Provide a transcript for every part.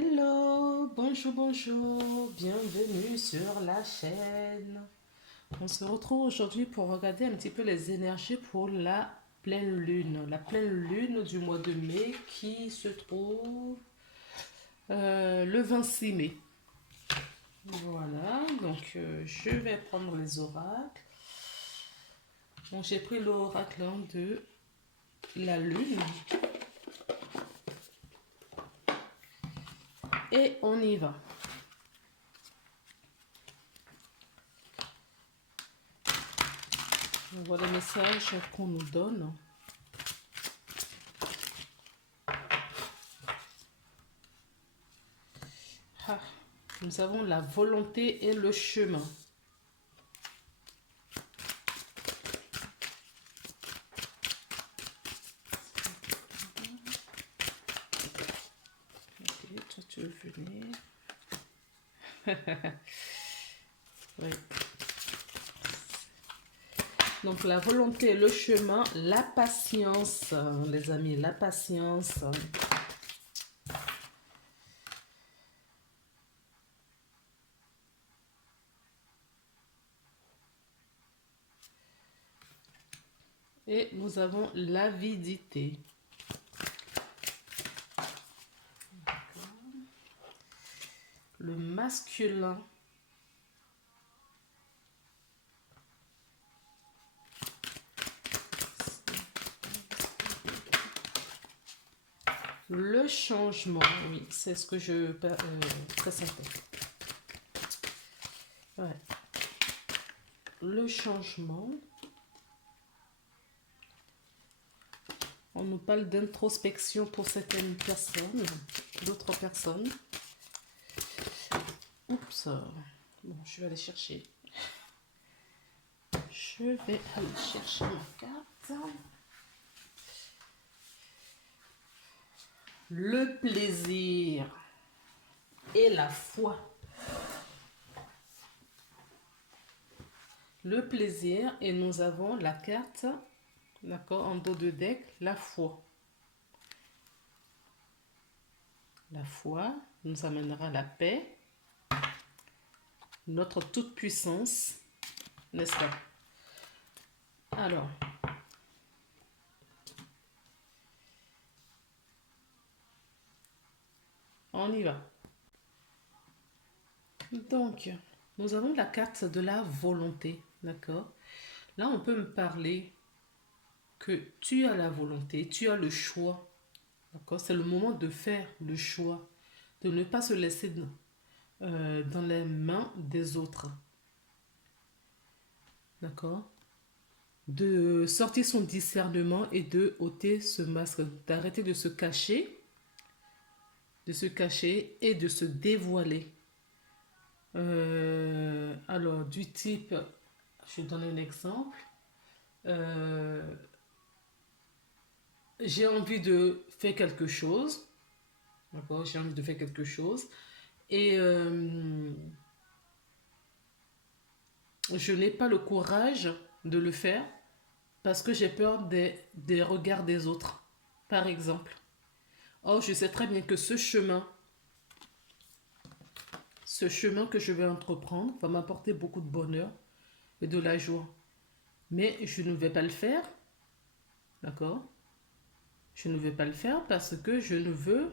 Hello, bonjour, bonjour, bienvenue sur la chaîne. On se retrouve aujourd'hui pour regarder un petit peu les énergies pour la pleine lune. La pleine lune du mois de mai qui se trouve le 26 mai. Voilà, donc je vais prendre les oracles. Donc j'ai pris l'oracle de la lune. Et on y va. On voit les messages qu'on nous donne. Ah, nous avons la volonté et le chemin. Ok, toi tu veux venir. Oui. Donc la volonté, le chemin, la patience, les amis, la patience. Et nous avons l'avidité. Le masculin. Le changement, oui, c'est ce que je pressentais. Ouais. Le changement. On nous parle d'introspection pour certaines personnes, d'autres personnes. Oups. Bon, je vais aller chercher. Je vais aller chercher ma carte. Le plaisir et la foi. Le plaisir et nous avons la carte, d'accord, en dos de deck, la foi. La foi nous amènera la paix, notre toute puissance, n'est-ce pas? Alors, on y va. Donc, nous avons la carte de la volonté, d'accord? Là, on peut me parler que tu as la volonté, tu as le choix, d'accord? C'est le moment de faire le choix, de ne pas se laisser dans les mains des autres, d'accord? De sortir son discernement et de ôter ce masque, d'arrêter de se cacher et de se dévoiler. Alors, du type, je vais donner un exemple. Euh, j'ai envie de faire quelque chose, d'accord? J'ai envie de faire quelque chose et je n'ai pas le courage de le faire parce que j'ai peur des regards des autres, par exemple. Or, je sais très bien que ce chemin que je vais entreprendre va m'apporter beaucoup de bonheur et de la joie. Mais je ne vais pas le faire, d'accord? Je ne vais pas le faire parce que je ne veux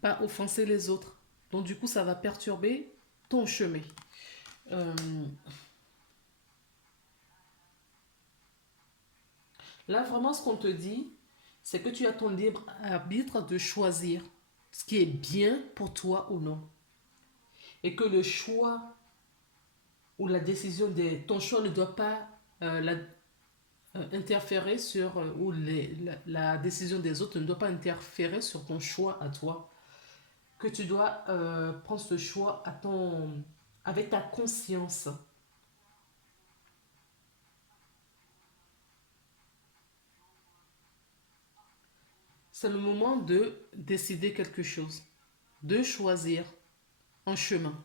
pas offenser les autres. Donc du coup, ça va perturber ton chemin. Euh, Là, vraiment, ce qu'on te dit, c'est que tu as ton libre arbitre de choisir ce qui est bien pour toi ou non. Et que le choix ou la décision de ton choix ne doit pas interférer sur, ou la décision des autres ne doit pas interférer sur ton choix à toi. Que tu dois prendre ce choix avec ta conscience. C'est le moment de décider quelque chose, de choisir un chemin.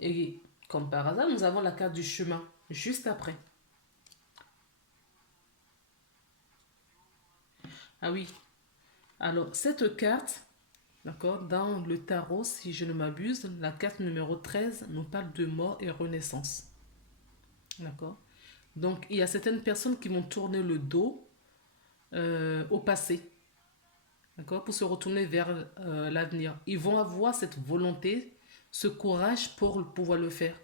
Et comme par hasard, nous avons la carte du chemin juste après. Ah oui, alors cette carte D'accord? Dans le tarot, si je ne m'abuse, la carte numéro 13 nous parle de mort et renaissance. D'accord? Donc, il y a certaines personnes qui vont tourner le dos au passé, d'accord, pour se retourner vers l'avenir. Ils vont avoir cette volonté, ce courage pour pouvoir le faire,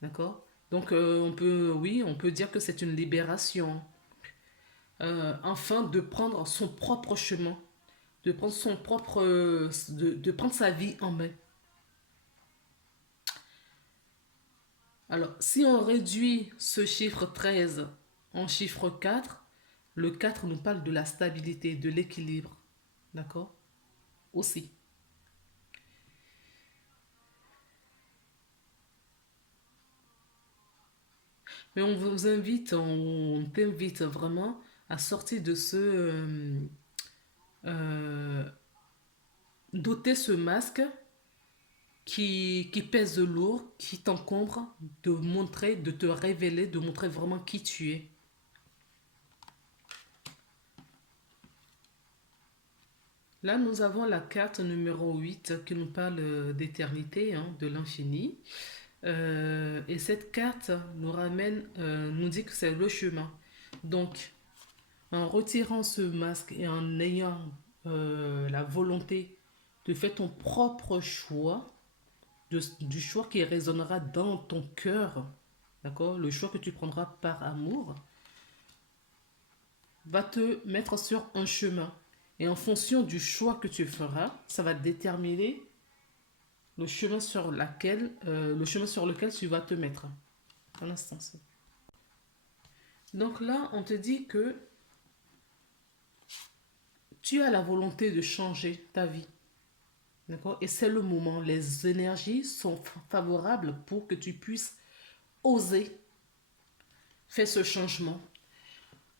d'accord. Donc, oui, on peut dire que c'est une libération, enfin de prendre son propre chemin, de prendre son propre, de prendre sa vie en main. Alors, si on réduit ce chiffre 13 en chiffre 4, le 4 nous parle de la stabilité, de l'équilibre. D'accord? Aussi. Mais on vous invite, on t'invite vraiment à sortir de euh, d'ôter ce masque qui pèse de lourd, qui t'encombre, de montrer, de te révéler, de montrer vraiment qui tu es. Là, nous avons la carte numéro 8 qui nous parle d'éternité, hein, de l'infini. Et cette carte nous ramène, nous dit que c'est le chemin. Donc, en retirant ce masque et en ayant la volonté de faire ton propre choix, du choix qui résonnera dans ton cœur, d'accord, le choix que tu prendras par amour, va te mettre sur un chemin. Et en fonction du choix que tu feras, ça va déterminer le chemin sur lequel tu vas te mettre. Un instant. Donc là, on te dit que tu as la volonté de changer ta vie. D'accord? Et c'est le moment. Les énergies sont favorables pour que tu puisses oser faire ce changement.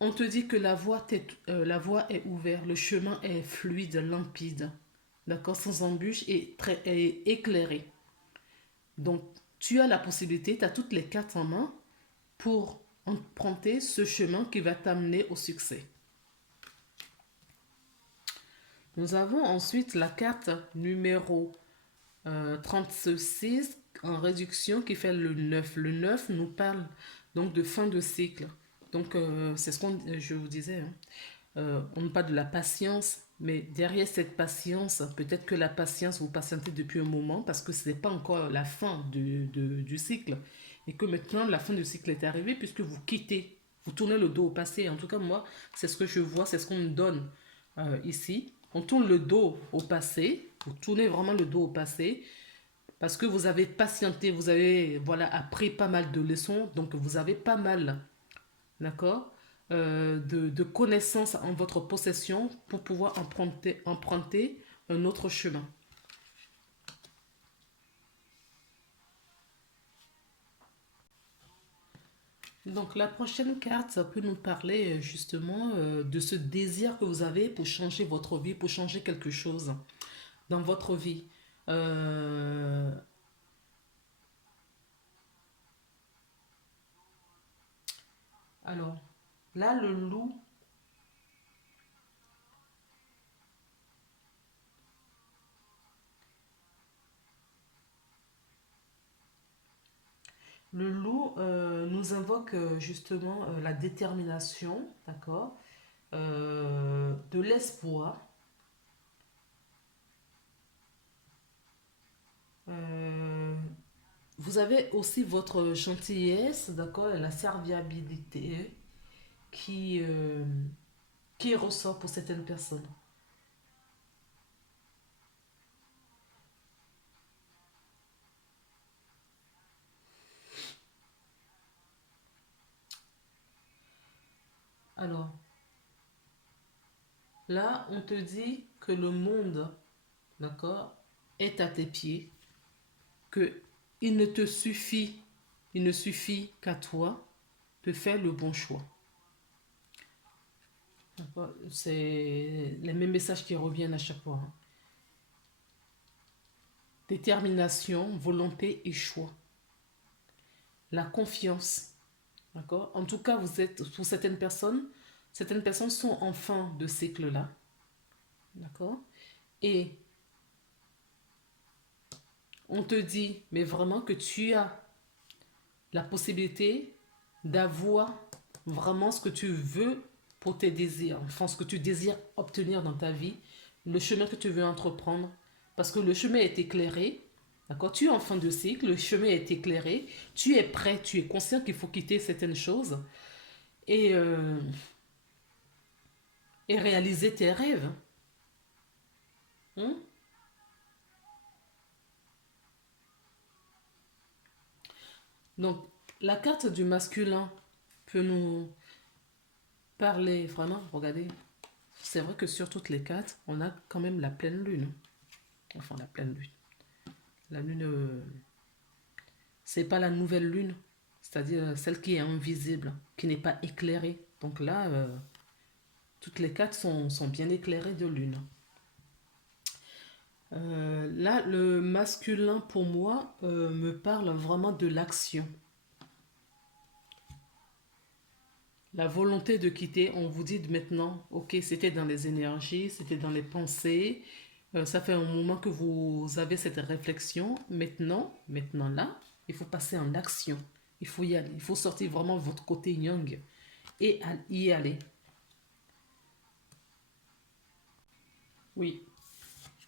On te dit que la voie est ouverte, le chemin est fluide, limpide, d'accord, sans embûche et éclairé. Donc, tu as la possibilité, tu as toutes les cartes en main pour emprunter ce chemin qui va t'amener au succès. Nous avons ensuite la carte numéro 36 en réduction qui fait le 9. Le 9 nous parle donc de fin de cycle. Donc, c'est ce que je vous disais. Hein. On parle de la patience, mais derrière cette patience, peut-être que la patience, vous patientez depuis un moment parce que ce n'est pas encore la fin du cycle. Et que maintenant, la fin du cycle est arrivée puisque vous quittez, vous tournez le dos au passé. En tout cas, moi, c'est ce que je vois, c'est ce qu'on me donne ici. On tourne le dos au passé, vous tournez vraiment le dos au passé parce que vous avez patienté, vous avez voilà, appris pas mal de leçons, donc vous avez pas mal, d'accord, de connaissances en votre possession pour pouvoir emprunter un autre chemin. Donc la prochaine carte, ça peut nous parler justement de ce désir que vous avez pour changer votre vie, pour changer quelque chose dans votre vie. Euh, alors, là, le loup nous invoque justement la détermination, d'accord, de l'espoir. Euh, Vous avez aussi votre gentillesse, d'accord, et la serviabilité qui, euh, qui ressort pour certaines personnes. Alors, là, on te dit que le monde, d'accord, est à tes pieds, que il ne te suffit, il ne suffit qu'à toi de faire le bon choix. D'accord. C'est les mêmes messages qui reviennent à chaque fois. Hein. Détermination, volonté et choix. La confiance. D'accord. En tout cas, vous êtes, pour certaines personnes sont en fin de cycle là. D'accord. Et on te dit, mais vraiment que tu as la possibilité d'avoir vraiment ce que tu veux pour tes désirs, enfin ce que tu désires obtenir dans ta vie, le chemin que tu veux entreprendre, parce que le chemin est éclairé, d'accord? Tu es en fin de cycle, le chemin est éclairé, tu es prêt, tu es conscient qu'il faut quitter certaines choses et, euh, et réaliser tes rêves. Hein. Donc, la carte du masculin peut nous parler vraiment, regardez, c'est vrai que sur toutes les cartes, on a quand même la pleine lune. Enfin, la pleine lune. La lune, c'est pas la nouvelle lune, c'est-à-dire celle qui est invisible, qui n'est pas éclairée. Donc là, toutes les cartes sont bien éclairées de lune. Là, le masculin, pour moi, me parle vraiment de l'action. La volonté de quitter, on vous dit maintenant, ok, c'était dans les énergies, c'était dans les pensées, ça fait un moment que vous avez cette réflexion. Maintenant là, il faut passer en action. Il faut y aller. Il faut sortir vraiment votre côté yang et y aller. Oui,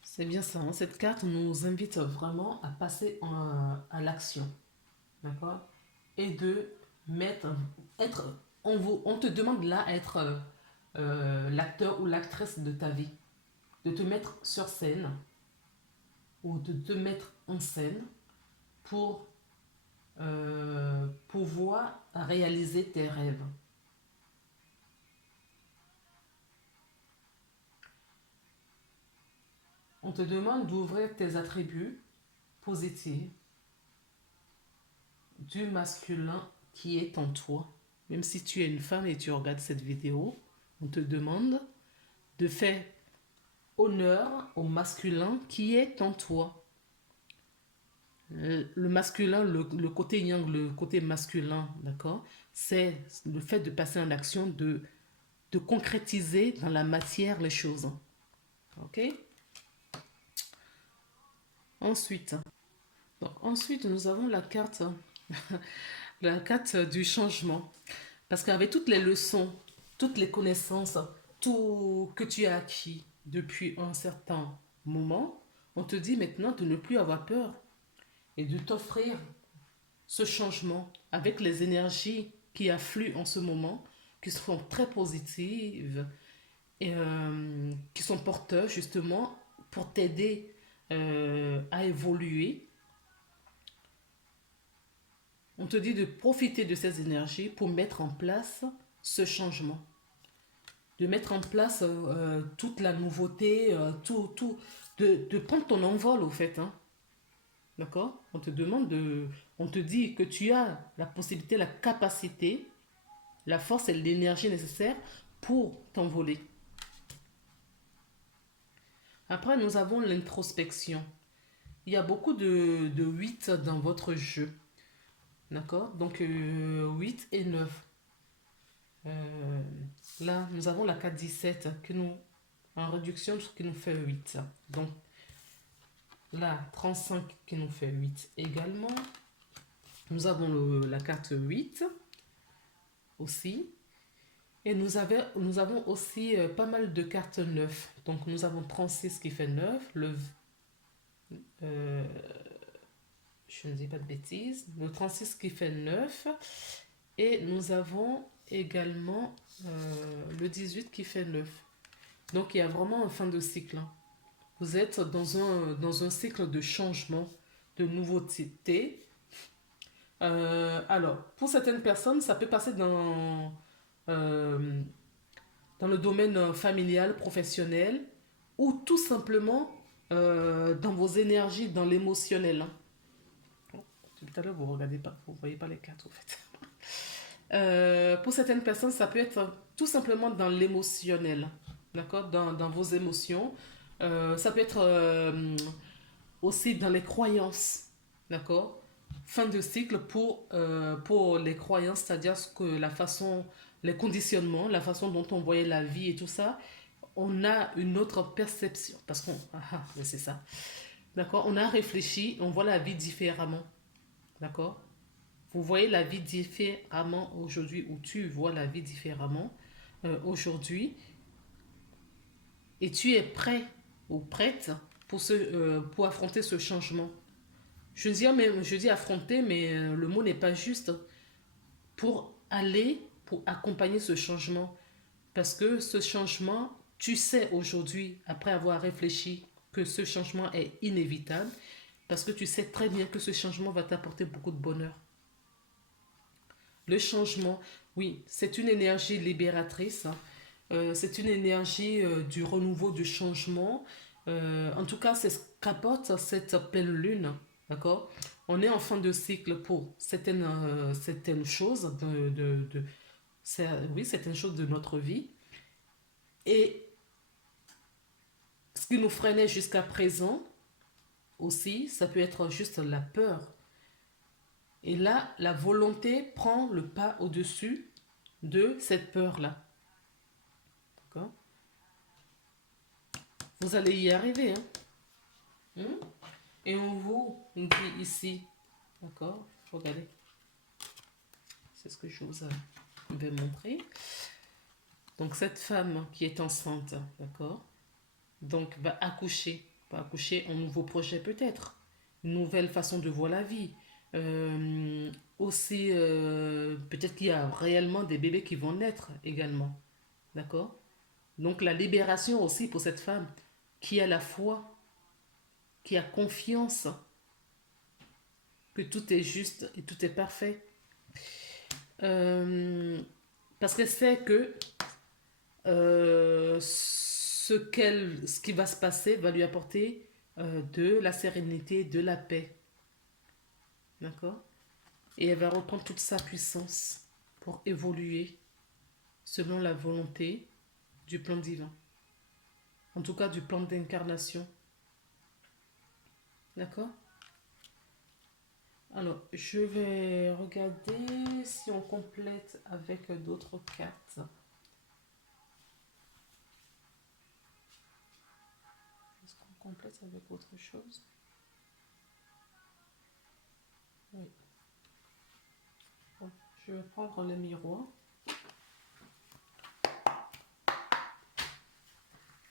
c'est bien ça. Hein. Cette carte nous invite vraiment à passer à l'action. D'accord? Et de être, on te demande là à être l'acteur ou l'actrice de ta vie. De te mettre sur scène ou de te mettre en scène pour pouvoir réaliser tes rêves. On te demande d'ouvrir tes attributs positifs du masculin qui est en toi. Même si tu es une femme et tu regardes cette vidéo, on te demande de faire honneur au masculin qui est en toi. Le masculin, le côté yang, le côté masculin, d'accord, c'est le fait de passer en action, de concrétiser dans la matière les choses. Ok? Ensuite, ensuite, nous avons la carte du changement. Parce qu'avec toutes les leçons, toutes les connaissances, tout que tu as acquis depuis un certain moment, on te dit maintenant de ne plus avoir peur et de t'offrir ce changement avec les énergies qui affluent en ce moment, qui sont très positives et qui sont porteurs justement pour t'aider à évoluer. On te dit de profiter de ces énergies pour mettre en place ce changement. De mettre en place toute la nouveauté, de prendre ton envol au fait. Hein. D'accord? On te dit que tu as la possibilité, la capacité, la force et l'énergie nécessaires pour t'envoler. Après, nous avons l'introspection. Il y a beaucoup de 8 dans votre jeu. D'accord? Donc 8 et 9. Là, nous avons la 4-17 en réduction qui nous fait 8. Donc là, 35 qui nous fait 8 également. Nous avons la carte 8 aussi. Et nous avons aussi pas mal de cartes 9. Donc nous avons 36 qui fait 9. Je ne dis pas de bêtises. Le 36 qui fait 9. Et nous avons également le 18 qui fait 9. Donc il y a vraiment un fin de cycle. Hein. Vous êtes dans un cycle de changement, de nouveauté. Alors, pour certaines personnes, ça peut passer euh, dans le domaine familial, professionnel, ou tout simplement dans vos énergies, dans l'émotionnel. Hein. Tout à l'heure, vous regardez pas, vous voyez pas les cartes, en fait. Pour certaines personnes, ça peut être tout simplement dans l'émotionnel, d'accord, dans vos émotions. Ça peut être aussi dans les croyances, d'accord. Fin de cycle pour les croyances, c'est-à-dire la façon, les conditionnements, la façon dont on voyait la vie et tout ça, on a une autre perception. Parce qu'on... Ah, mais c'est ça. D'accord? On a réfléchi, on voit la vie différemment. D'accord? Vous voyez la vie différemment aujourd'hui, ou tu vois la vie différemment aujourd'hui, et tu es prêt ou prête pour affronter ce changement. Je dis affronter, mais le mot n'est pas juste pour accompagner ce changement. Parce que ce changement, tu sais aujourd'hui, après avoir réfléchi, que ce changement est inévitable, parce que tu sais très bien que ce changement va t'apporter beaucoup de bonheur. Le changement, oui, c'est une énergie libératrice, hein. C'est une énergie du renouveau, du changement. En tout cas, c'est ce qu'apporte cette pleine lune. D'accord? On est en fin de cycle pour certaines choses oui, certaines choses de notre vie. Et ce qui nous freinait jusqu'à présent aussi, ça peut être juste la peur. Et là, la volonté prend le pas au-dessus de cette peur-là. D'accord? Vous allez y arriver, hein? Hmm. Et on vous dit ici, d'accord? Regardez, c'est ce que je vous vais montrer. Donc cette femme qui est enceinte, d'accord? Donc va accoucher un nouveau projet peut-être, une nouvelle façon de voir la vie. Aussi, peut-être qu'il y a réellement des bébés qui vont naître également, d'accord? Donc la libération aussi pour cette femme qui a la foi, qui a confiance que tout est juste et tout est parfait. Euh, Parce qu'elle sait que ce qui va se passer va lui apporter de la sérénité, de la paix. D'accord? Et elle va reprendre toute sa puissance pour évoluer selon la volonté du plan divin. En tout cas, du plan d'incarnation. D'accord? Alors, je vais regarder si on complète avec d'autres cartes. Est-ce qu'on complète avec autre chose? Oui. Bon, je vais prendre le miroir.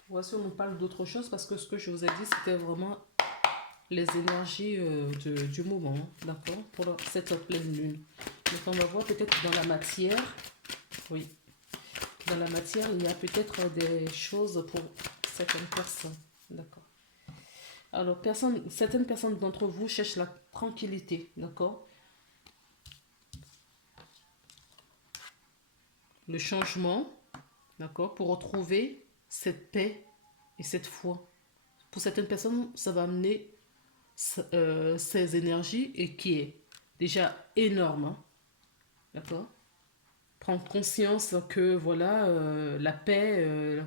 Voici, on nous parle d'autre chose parce que ce que je vous ai dit, c'était vraiment les énergies du moment, hein, d'accord, pour cette pleine lune. Donc on va voir peut-être dans la matière, oui, dans la matière, il y a peut-être des choses pour certaines personnes, d'accord. Alors, certaines personnes d'entre vous cherchent la tranquillité, d'accord, le changement, d'accord, pour retrouver cette paix et cette foi. Pour certaines personnes, ça va amener ces énergies et qui est déjà énorme, hein, d'accord. Prendre conscience que voilà, la paix,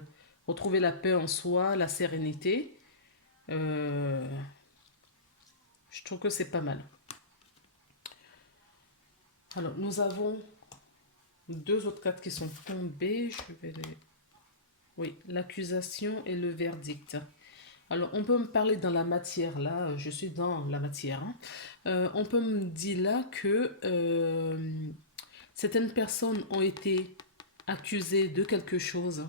retrouver la paix en soi, la sérénité, euh, je trouve que c'est pas mal. Alors, nous avons deux autres cartes qui sont tombées. Je vais les... Oui, l'accusation et le verdict. Alors, on peut me parler dans la matière, là, je suis dans la matière, hein. On peut me dire là que certaines personnes ont été accusées de quelque chose,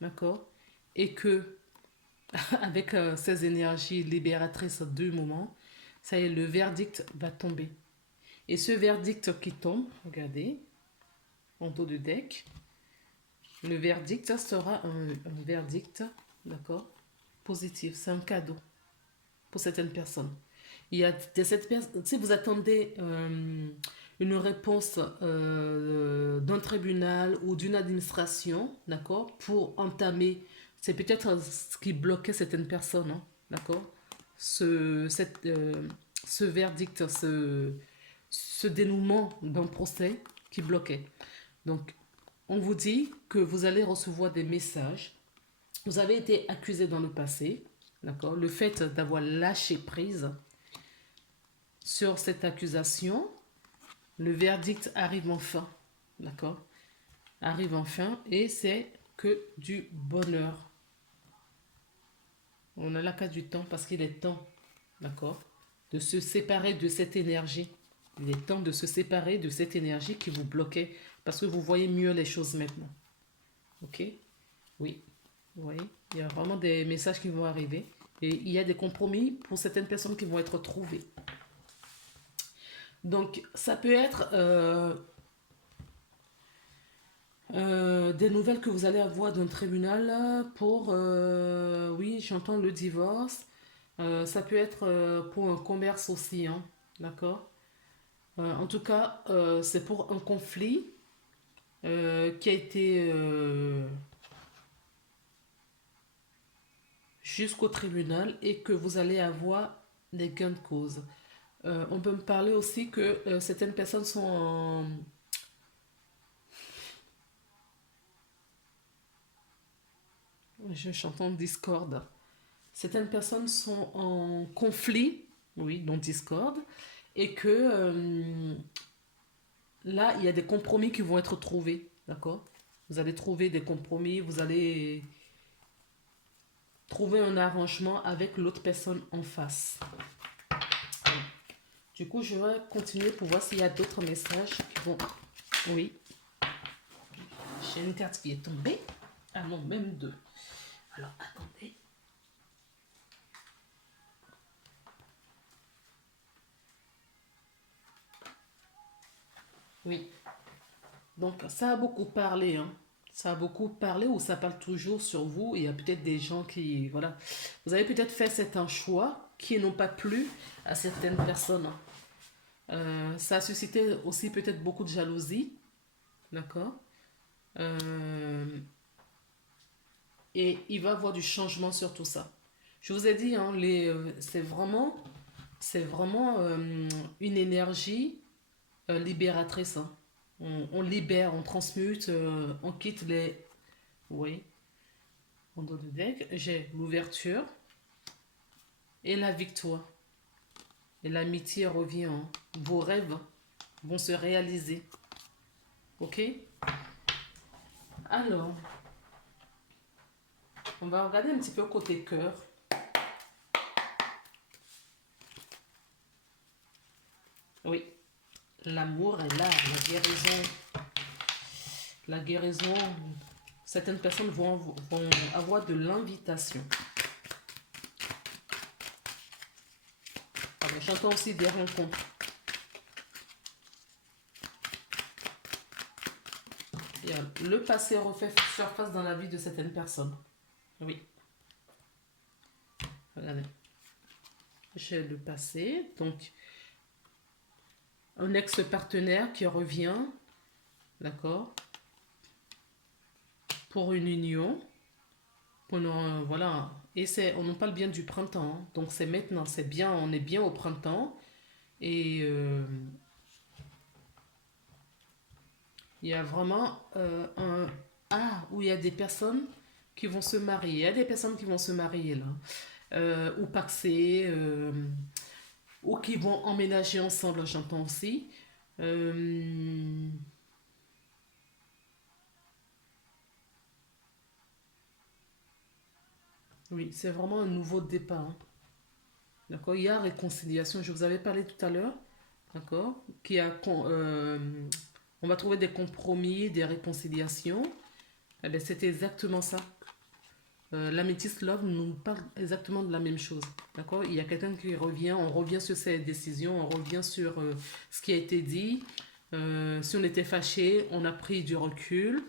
d'accord? Et que avec ces énergies libératrices du moment, ça y est, le verdict va tomber. Et ce verdict qui tombe, regardez, en dos de deck, le verdict, ça sera un verdict, d'accord, positif. C'est un cadeau pour certaines personnes. Il y a cette personne, si vous attendez une réponse d'un tribunal ou d'une administration, d'accord, pour entamer, c'est peut-être ce qui bloquait certaines personnes, hein, d'accord, ce verdict, ce dénouement d'un procès qui bloquait. Donc, on vous dit que vous allez recevoir des messages. Vous avez été accusé dans le passé, d'accord, le fait d'avoir lâché prise sur cette accusation, le verdict arrive enfin, d'accord? Arrive enfin et c'est que du bonheur. On a la carte du temps parce qu'il est temps, d'accord, de se séparer de cette énergie. Il est temps de se séparer de cette énergie qui vous bloquait parce que vous voyez mieux les choses maintenant. Ok? Oui. Vous voyez, il y a vraiment des messages qui vont arriver. Et il y a des compromis pour certaines personnes qui vont être trouvés. Donc, ça peut être des nouvelles que vous allez avoir d'un tribunal pour, oui, j'entends le divorce. Ça peut être pour un commerce aussi, hein, d'accord? En tout cas, c'est pour un conflit qui a été jusqu'au tribunal et que vous allez avoir des gains de cause. On peut me parler aussi que certaines personnes sont en... Je chante en discorde. Certaines personnes sont en conflit, oui, dans Discord, et que là, il y a des compromis qui vont être trouvés, d'accord? Vous allez trouver des compromis, vous allez trouver un arrangement avec l'autre personne en face. Du coup, je vais continuer pour voir s'il y a d'autres messages qui vont... Oui, j'ai une carte qui est tombée. Ah non, même deux. Alors, attendez. Oui. Donc, ça a beaucoup parlé, hein. Ça a beaucoup parlé ou ça parle toujours sur vous. Il y a peut-être des gens qui... Voilà. Vous avez peut-être fait certains choix qui n'ont pas plu à certaines personnes. Ça a suscité aussi peut-être beaucoup de jalousie. D'accord? Euh, et il va y avoir du changement sur tout ça. Je vous ai dit, hein, c'est vraiment une énergie libératrice, hein. On libère, on transmute, on quitte les... Oui, en dos de deck, j'ai l'ouverture et la victoire. Et l'amitié revient, hein. Vos rêves vont se réaliser. Ok? Alors, on va regarder un petit peu côté cœur. Oui, l'amour est là, la guérison. La guérison, certaines personnes vont avoir de l'invitation. J'entends aussi des rencontres. Le passé refait surface dans la vie de certaines personnes. Oui. Regardez. J'ai le passé. Donc, un ex-partenaire qui revient. D'accord. Pour une union. Voilà. Et on nous parle bien du printemps, hein. Donc, c'est maintenant. C'est bien. On est bien au printemps. Et il y a vraiment un... Ah, où il y a des personnes qui vont se marier. Il y a des personnes qui vont se marier là. Ou paxer, ou qui vont emménager ensemble, j'entends aussi. Euh, oui, c'est vraiment un nouveau départ, hein. D'accord, il y a réconciliation, je vous avais parlé tout à l'heure, d'accord, on va trouver des compromis, des réconciliations. Eh bien, c'est exactement ça. L'Amethyst Love nous parle exactement de la même chose. D'accord? Il y a quelqu'un qui revient, on revient sur ses décisions, on revient sur ce qui a été dit. Si on était fâché, on a pris du recul.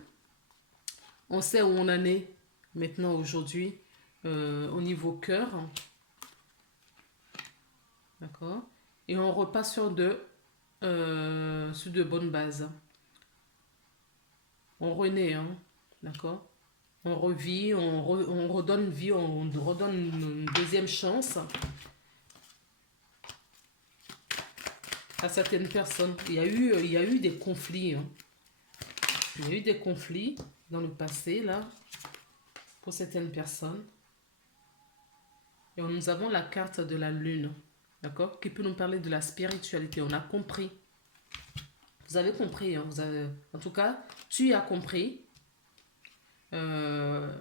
On sait où on en est maintenant aujourd'hui au niveau cœur. D'accord? Et on repasse sur de bonnes bases. On renaît, hein? D'accord? On revit, on redonne vie, on redonne une deuxième chance à certaines personnes. Il y a eu des conflits, hein. Il y a eu des conflits dans le passé, là, pour certaines personnes. Et nous avons la carte de la lune, d'accord, qui peut nous parler de la spiritualité. On a compris. Vous avez compris, hein, en tout cas, tu as compris. Euh,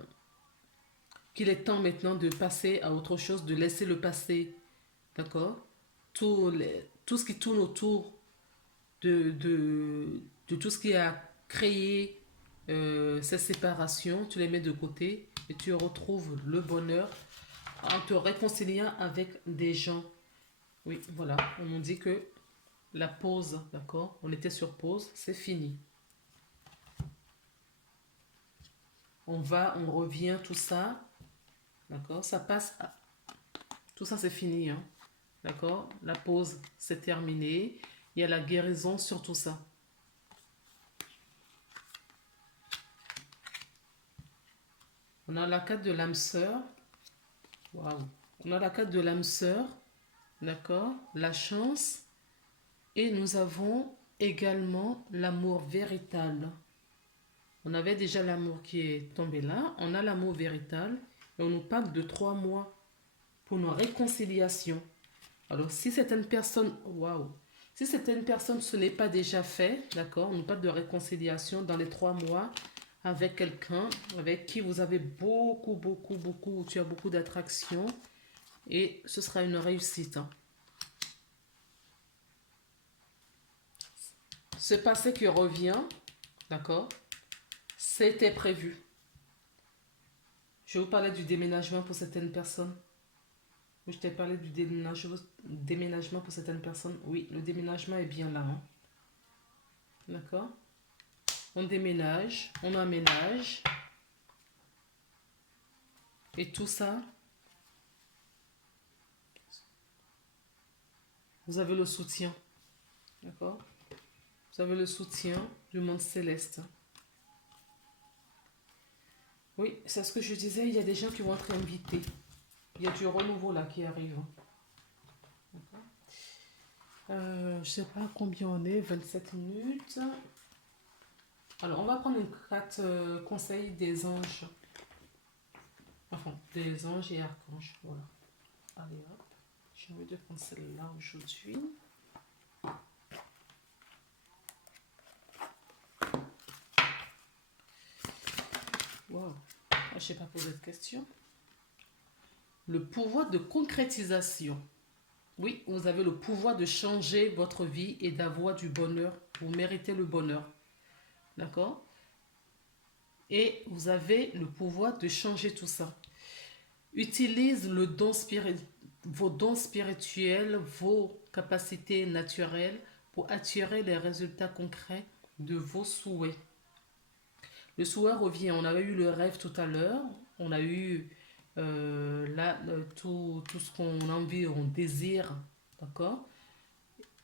qu'il est temps maintenant de passer à autre chose, de laisser le passé, d'accord? Tout ce qui tourne autour de tout ce qui a créé ces séparations, tu les mets de côté et tu retrouves le bonheur en te réconciliant avec des gens. Oui, voilà, on nous dit que la pause, d'accord? On était sur pause, c'est fini. On revient, tout ça, d'accord? Ça passe, tout ça c'est fini, hein? D'accord? La pause, c'est terminé. Il y a la guérison sur tout ça. On a la carte de l'âme sœur. Waouh! On a la carte de l'âme sœur, d'accord? La chance. Et nous avons également l'amour véritable. On avait déjà l'amour qui est tombé là. On a l'amour véritable. Et on nous parle de 3 mois pour nos réconciliations. Alors, si certaines personnes, waouh, si certaines personnes ce n'est pas déjà fait, d'accord, on nous parle de réconciliation dans les 3 mois avec quelqu'un avec qui vous avez beaucoup, tu as beaucoup d'attraction et ce sera une réussite. Hein. Ce passé qui revient, d'accord, c'était prévu. Je vais vous parler du déménagement pour certaines personnes. Je t'ai parlé du déménagement pour certaines personnes. Oui, le déménagement est bien là. Hein. D'accord? On déménage, on emménage. Et tout ça, vous avez le soutien. D'accord? Vous avez le soutien du monde céleste. Oui, c'est ce que je disais. Il y a des gens qui vont être invités. Il y a du renouveau là qui arrive. Je ne sais pas combien on est, 27 minutes. Alors, on va prendre une carte conseil des anges. Enfin, des anges et archanges. Voilà. Allez hop. J'ai envie de prendre celle-là aujourd'hui. Wow. Je ne sais pas poser de question. Le pouvoir de concrétisation. Oui, vous avez le pouvoir de changer votre vie et d'avoir du bonheur. Vous méritez le bonheur. D'accord? Et vous avez le pouvoir de changer tout ça. Utilise vos dons spirituels, vos capacités naturelles pour attirer les résultats concrets de vos souhaits. Le souhait revient. On avait eu le rêve tout à l'heure. On a eu là tout ce qu'on a envie, on désire. D'accord?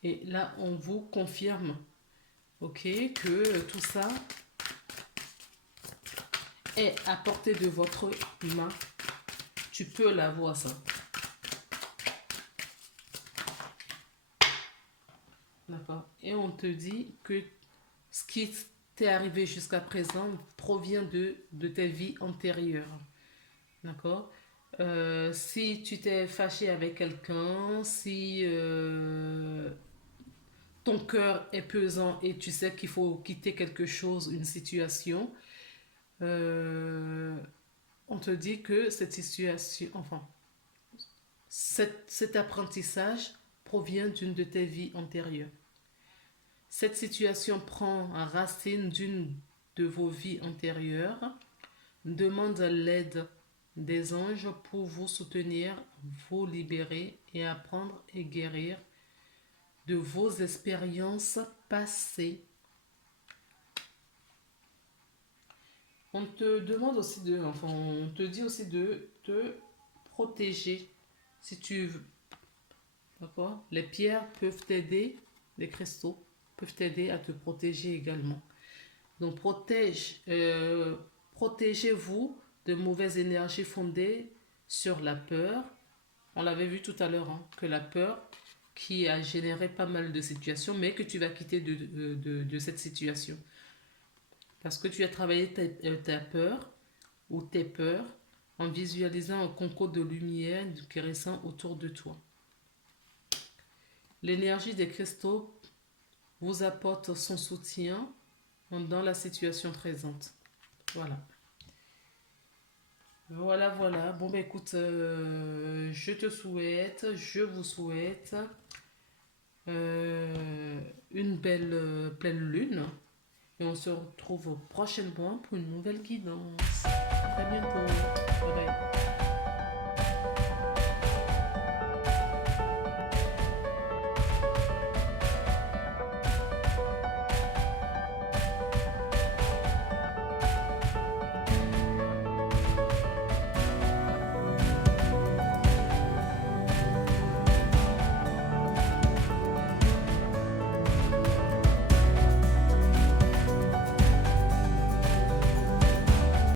Et là, on vous confirme, ok, que tout ça est à portée de votre main. Tu peux l'avoir, ça. D'accord? Et on te dit que ce qui t'est arrivé jusqu'à présent provient de tes vies antérieures. D'accord? Si tu t'es fâché avec quelqu'un, si ton cœur est pesant et tu sais qu'il faut quitter quelque chose, une situation, on te dit que cette situation, enfin, cet apprentissage provient d'une de tes vies antérieures. Cette situation prend racine d'une de vos vies antérieures. Demande l'aide des anges pour vous soutenir, vous libérer et apprendre et guérir de vos expériences passées. On te demande aussi on te dit aussi de te protéger si tu veux. D'accord? Les pierres peuvent t'aider, les cristaux peuvent t'aider à te protéger également. Donc protégez-vous de mauvaises énergies fondées sur la peur. On l'avait vu tout à l'heure, hein, que la peur qui a généré pas mal de situations, mais que tu vas quitter de cette situation. Parce que tu as travaillé ta peur ou tes peurs en visualisant un concours de lumière guérissant autour de toi. L'énergie des cristaux vous apporte son soutien dans la situation présente. Voilà. Voilà, voilà. Bon, bah écoute, je vous souhaite une belle pleine lune. Et on se retrouve prochainement pour une nouvelle guidance. À très bientôt. Bye bye.